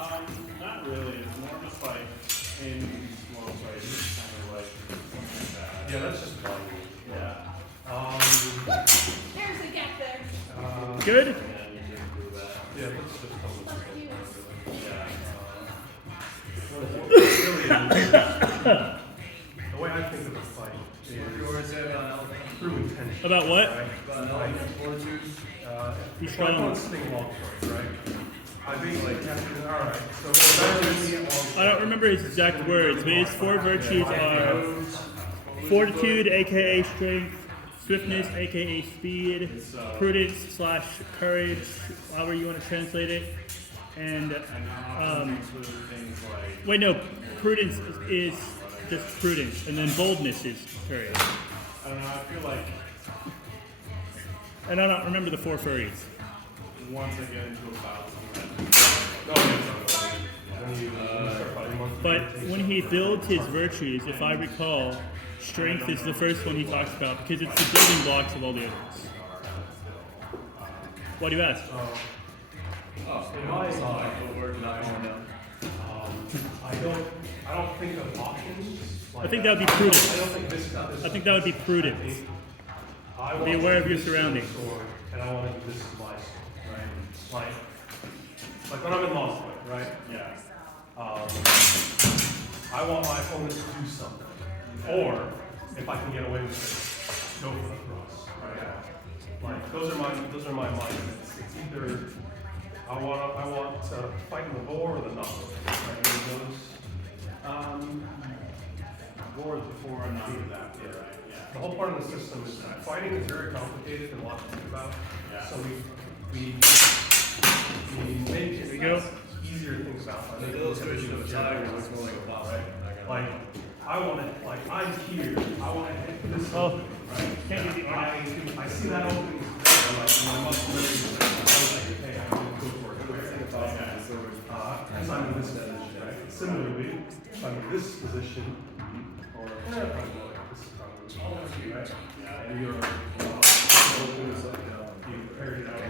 Not really. It's more just like in small places, kind of like something like that. Yeah, that's just one. Yeah. There's a gap there. Good? Yeah, you can do that. Yeah, let's just come with Fuck you. Yeah. the way I think of a fight is through intention. About what? Right? Like, He's if trying I'm to- on sting long point, right? I basically have to, all right, so I don't remember his exact words, but his four virtues are fortitude, aka strength, swiftness, aka speed, prudence slash courage, however you want to translate it, and Include things like wait, no, prudence is just prudence, and then boldness is courage. I don't know. I feel like And I don't remember the four furries. once I get into a battle, But when he builds his virtues, if I recall, strength is the first one he talks about because it's the building blocks of all the others. Why do you ask? in my side, I don't think of options. I think that would be prudent. I don't think this. I think that would be prudent. I want Be aware of to your use surroundings. this sword, and I want to use this as my sword, right? Like when I'm in law school, right? yeah. I want my opponent to do something, or if I can get away with it, go for the cross, right? Like those are my mindsets. It's either I want to fight in the boar or the knuckle. Right? Those, War is before and after that. Yeah. Right. Yeah. the whole part of the system is that fighting is very complicated and a lot to think about. Yeah. So we make it go. easier to think about. The illustration of a tiger looks more like a boss. Like, I want it, like, I'm here, I want to hit this Oh. open, right? I see that opening, like, my muscle memory is like, I was like, hey, I'm going to go for it. Because I'm in this position, right? Similarly, if I'm in this position, or, probably more like this is probably, right? And you're, you prepared it out,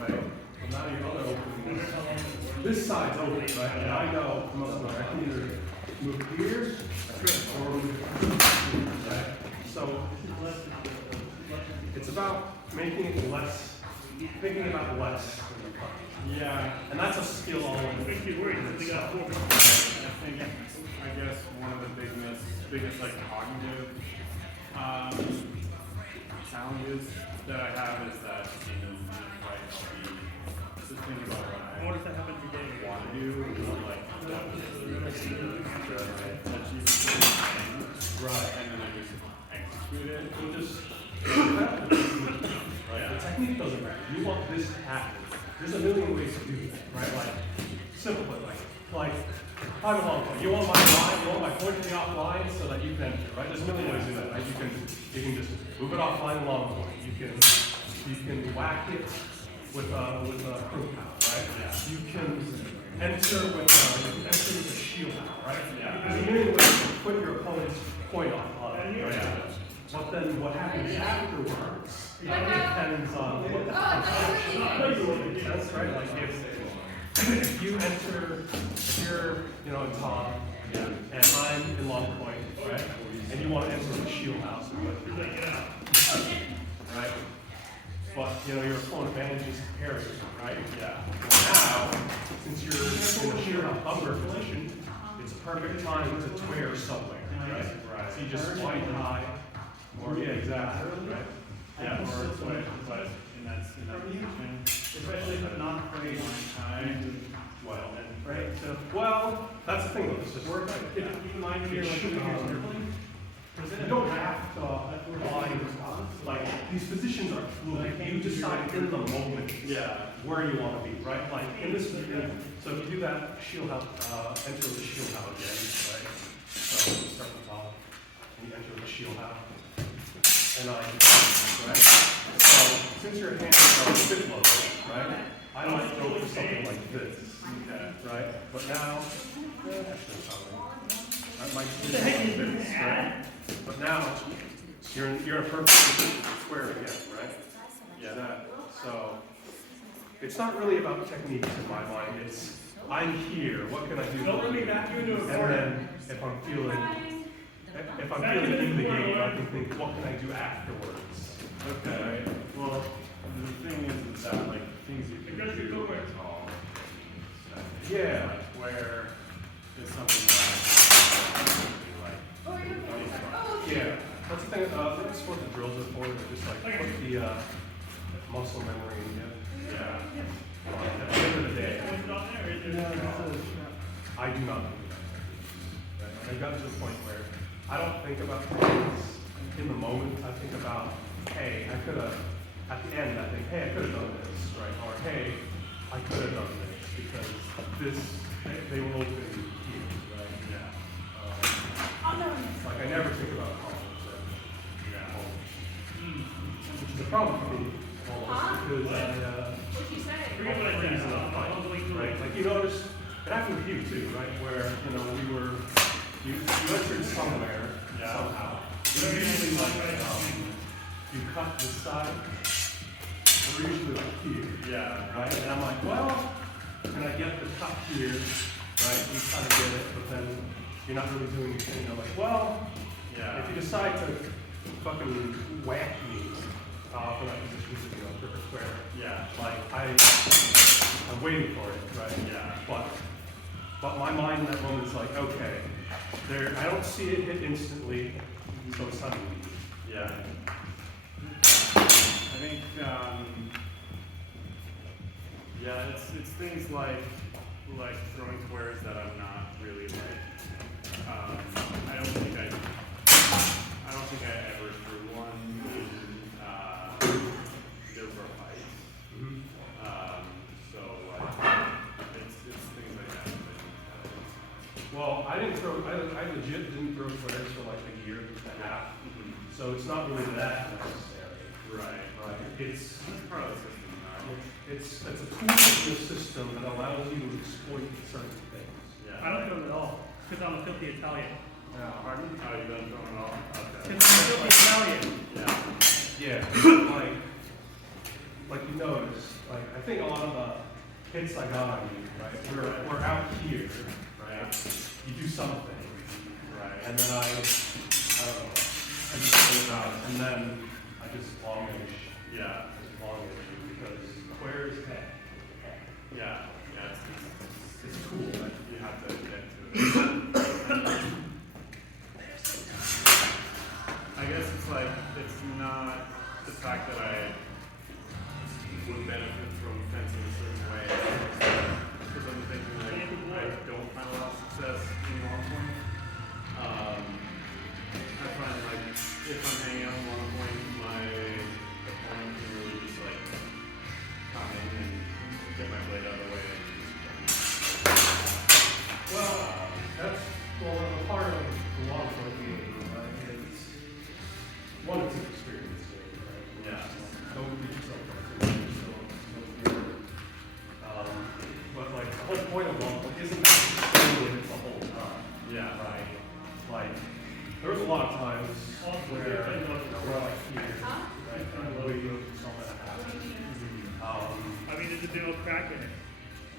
right? But now your other opening is, this side's open, right? And I know, I can either move here, or move here, right? So, it's about making it less, thinking about less than the front. Yeah. And that's a skill all in. I think, I guess one of the biggest like cognitive challenges that I have is that like I'll be just thinking about what I that happen today? want to do, like right, and then I just execute it. So just, the technique doesn't matter. You want this to happen. There's a million ways to do that, right? Like, simple, but like, I'm a long point. You want my line, you want my point to be offline so that you can, right? There's a million ways to do that, right? You can just move it offline long point. You can whack it with a crook power, right? Yeah. You can enter with a shield power, right? Yeah. There's a million ways to put your opponent's point on it. Yeah. But then what happens afterwards depends on what the sense, right? Like if you enter, if you're, in Tom, and I'm in Long Point, right? And you want to enter the shield house, right? But your opponent manages to parry, right? Yeah. Now, since you're in the shield house upper position, it's a perfect time to tware somewhere, right? So you just white high. Or yeah, exactly. Right. Yeah, but in that position, especially if I'm not afraid time, well, and Right. So, well, that's the thing though. It's just work. keep in mind here, like, You don't have to like these positions are fluid. You decide in the moment where you want to be, right? Like in this position. So if you do that shield house, enter the shield house again, right? So you start from the top and you enter the shield house. And right? So since your hands are a bit low, right? I might go for something like this, right? But now, actually, that might be like this, right? But now, you're in a perfect position to square again, right? Yeah, that. So it's not really about techniques in my mind. It's I'm here, what can I do? Don't let me back you into a And corner. then if I'm feeling in the game, I can think, what can I do afterwards? Okay, well, the thing is that, like, things you can Address your do cookware. is all. Yeah. Like, where it's something that I like. Yeah, that's the thing, that's what the drills are for, they're just like, put the, muscle memory in you. Yeah. At the end of the day, Was it on there, or is it? I do not think about that. Right? I've gotten to the point where I don't think about things in the moment. I think about, hey, I could have, at the end, I think, hey, I could have done this, right? Or, hey, I could have done this because this, they were open here, right? Yeah. Like, I never think about college and Yeah. which is a problem for me, almost, because What'd you say? Forget what I said. I'll delete the right? link. Like you notice, it happened with you too, right? Where, you know, you entered somewhere, Yeah. somehow. You're usually like, you cut this side, we're usually like here, Yeah. right? And I'm like, well, can I get the cut here, right? You kind of get it, but then you're not really doing anything. You're like, well, Yeah. if you decide to fucking whack me from that position, you know, perfect square, Yeah. like I'm waiting for it, right? Yeah. But my mind in that moment is like, okay, there. I don't see it hit instantly, so it's not immediate. Yeah. I think, yeah, it's things like throwing squares that I'm not really like, I don't think I ever threw one in, Silver Heights. So like, it's things like that. Well, I legit didn't throw squares for like a year and a half, so it's not really that necessary. Right. Right? It's That's part of the system now. it's a tool in the system that allows you to exploit certain things. Yeah. I don't do it at all, because I'm a filthy Italian. Pardon? Oh, you don't throw it all? Okay. Because I'm a filthy Italian. Yeah. Yeah, like you notice, like I think a lot of the hits I got on you, right? We're out here, right? You do something, Right. and then I don't know, I just pull it out, and then I just longish, Yeah. you because where is heck? Yeah. Yeah. It's cool, right? You have to get to it. I guess it's like, it's not the fact that I would benefit from fencing a certain way. Because I'm thinking like, I don't find a lot of success in long point. I find like, if I'm hanging out in long point, my opponent can really just like come in and get my blade out of the way. Well, that's a part of the long point game, right? It's one, it's an experience, right? Yeah. Don't beat yourself up. But like the whole point of long point isn't necessarily it's the whole time, Yeah. right? Like there was a lot of times where we're like here, right? And I'm waiting for something to happen. I mean, there's a big old crack in it.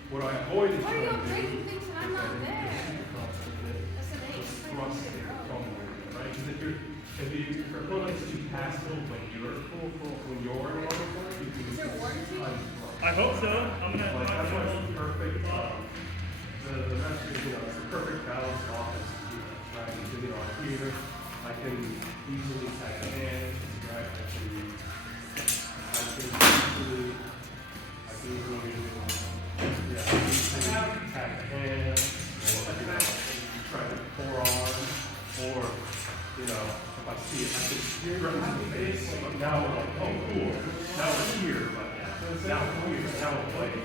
What I avoided Why are you trying to do breaking things and I'm not there? is That's an ace. thrust it from the right? Because if your opponent is too passive when you're in a long point, you can Is there warranty? I hope so. I'm gonna. like that's why it's perfect. The rest is, you know, it's a perfect balance offense and defense, right? Because, you know, here I can easily tag a hand, right? I can easily, tag a hand, or, you know, try to forearm, or, you know, if I see it, I can run to the face, but now we're like, oh, cool, now we're here, but now we're here, now we're playing,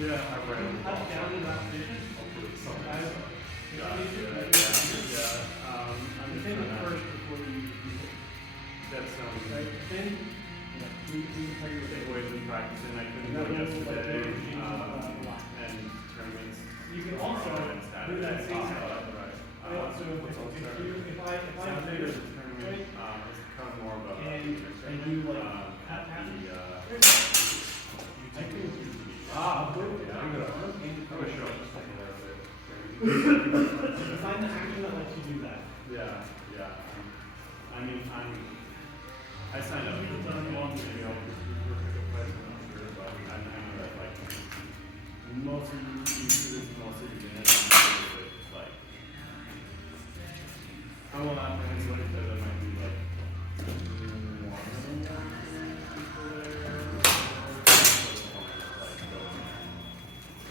yeah, I ran. I'll put it someplace. I'm just thinking first before you get some takeaways in practice, and I couldn't go yesterday, and tournaments. You can also do that same Right. I also, if I Saturday do is it, a tournament, it's kind of more of a. and you like, have the Find the action that lets you do that. Yeah, yeah. I mean, I signed up for the one, maybe I'll just do for a pickup place, I'm not sure, but I know that like most of you students, most of you units, like, I will not translate that there might be like one of them people there. Like going in.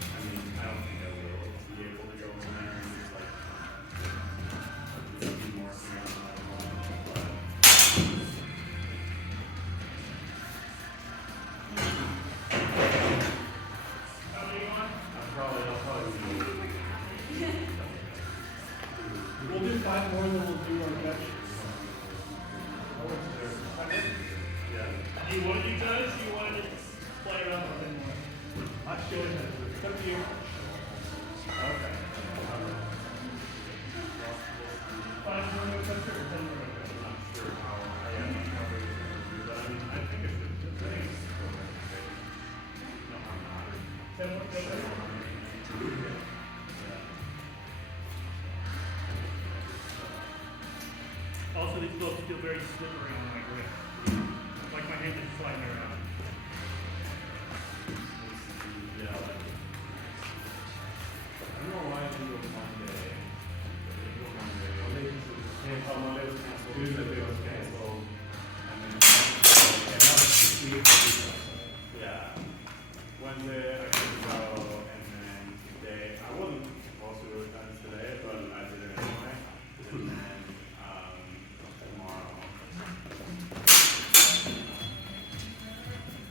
I mean, I don't think I will be able to go in there and just like be more around that one, but. We'll do 5 more and then we'll do our catch. Do you want to do those? Do you want to play around with them more? I'll show you. It's up to you. Okay. 5 more no touch or 10 more no touch? I'm not sure how, I am not sure what it's gonna do, but I mean, I think it should, I think it's still okay. No, I'm not. 10 more no touch? Also, these gloves feel very slippery on my grip. Like my hands are sliding around. Yeah, like, I don't know why I didn't go Monday. I didn't go Monday. Monday was canceled. Tuesday was canceled. And then, and now it's 6 weeks. Yeah. Wednesday I couldn't go, and then today, I wasn't supposed to do it today, but I did it anyway. And then, tomorrow.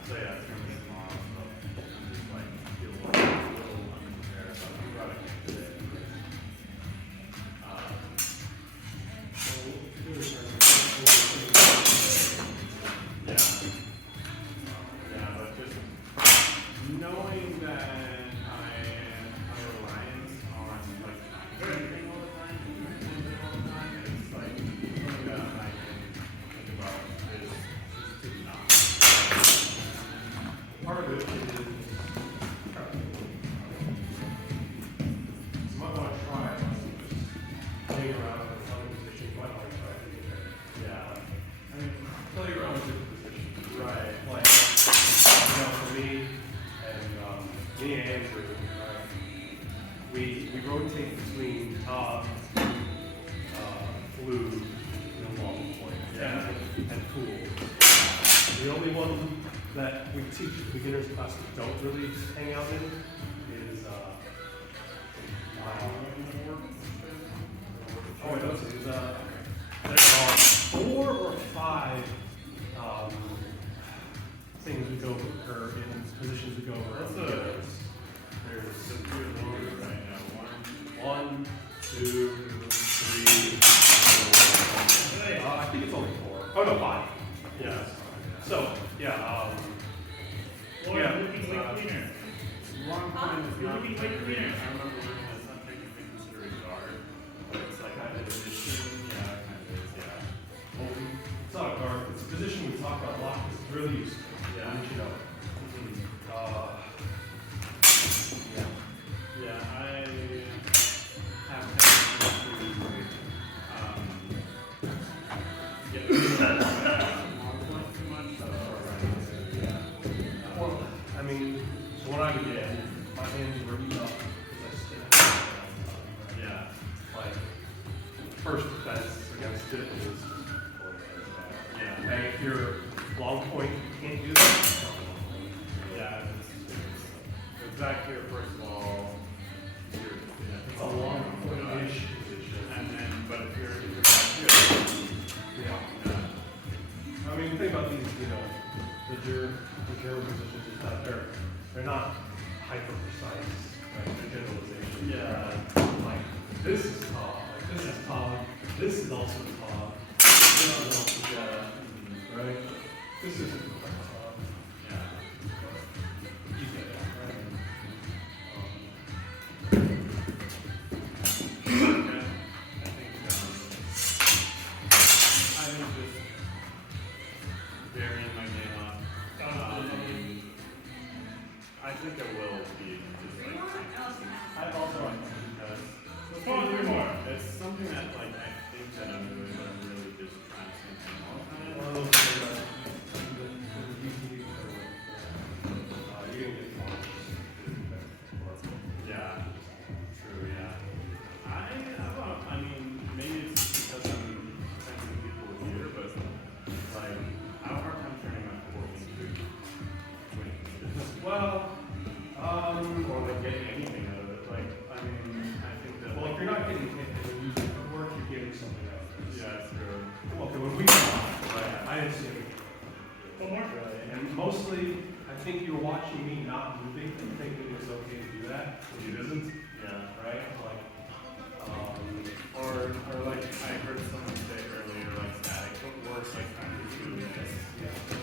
So yeah, it's gonna be tomorrow, so I'm just like, feel a little unprepared, but I'm glad I came today. Yeah. Yeah, but just knowing that I have a reliance on like everything all the time, it's like something that I can think about is to not. Part of it is you might want to try it. Playing around with other positions, you might want to try it. Yeah. I mean, Play around with different positions. right. Like, for me and Andrew, we rotate between Todd, Blue, and Long Point. Yeah. And Pool. The only one that we teach at the beginners class we don't really hang out in is oh, I don't see. There are 4 or 5 things we go over, or in positions we go over. What's there's a few of those right now. 1, 2, 3, 4. I think it's only 4. Oh no, 5. Yeah. So yeah. Or Yeah. looking way cleaner. Long point is You're not looking like, way cleaner. I remember looking at something and thinking consider it guard, but it's like kind of position, yeah, it kind of is, yeah. Well, it's not a guard. It's a position we talk about a lot because it's really useful. Yeah. You know. Yeah. Yeah, I have tendency to, get long point too much, so, yeah. Well, I mean, so when I began, my hands were up because I stood. Yeah. Like, first defense against it is Yeah. and if you're long point, you can't do that. Yeah, it's back here, first of all, It's a long point-ish position. and then, but if you're back here, Yeah. I mean, think about these, the German positions is that they're not hyper precise, right? They're generalizations. Yeah. Like, this is Todd, like this is Todd, this is also Todd, this is also Jeff, right? This isn't quite Todd. yeah. You get it, right? Okay. I think just varying my game up. I think I will be just like. I also because something that like I think that I'm doing, but I'm really just trying to sink in all the time. One of those things that you can get Yeah, true, yeah. I mean, maybe it's because I'm sensing people here, but like, I have a hard time turning my fork into twins. well, Or like getting anything out of it. Like, I mean, I think that. well, if you're not getting hit and you're using it for work, you're getting something out of it. Yeah, it's true. Okay, when we right, I didn't see anything. One more. And mostly, I think you were watching me not moving and thinking it was okay to do that. It isn't? Yeah. Right? Like, Or like I heard someone say earlier, like static footwork's like kind of doing this. yeah.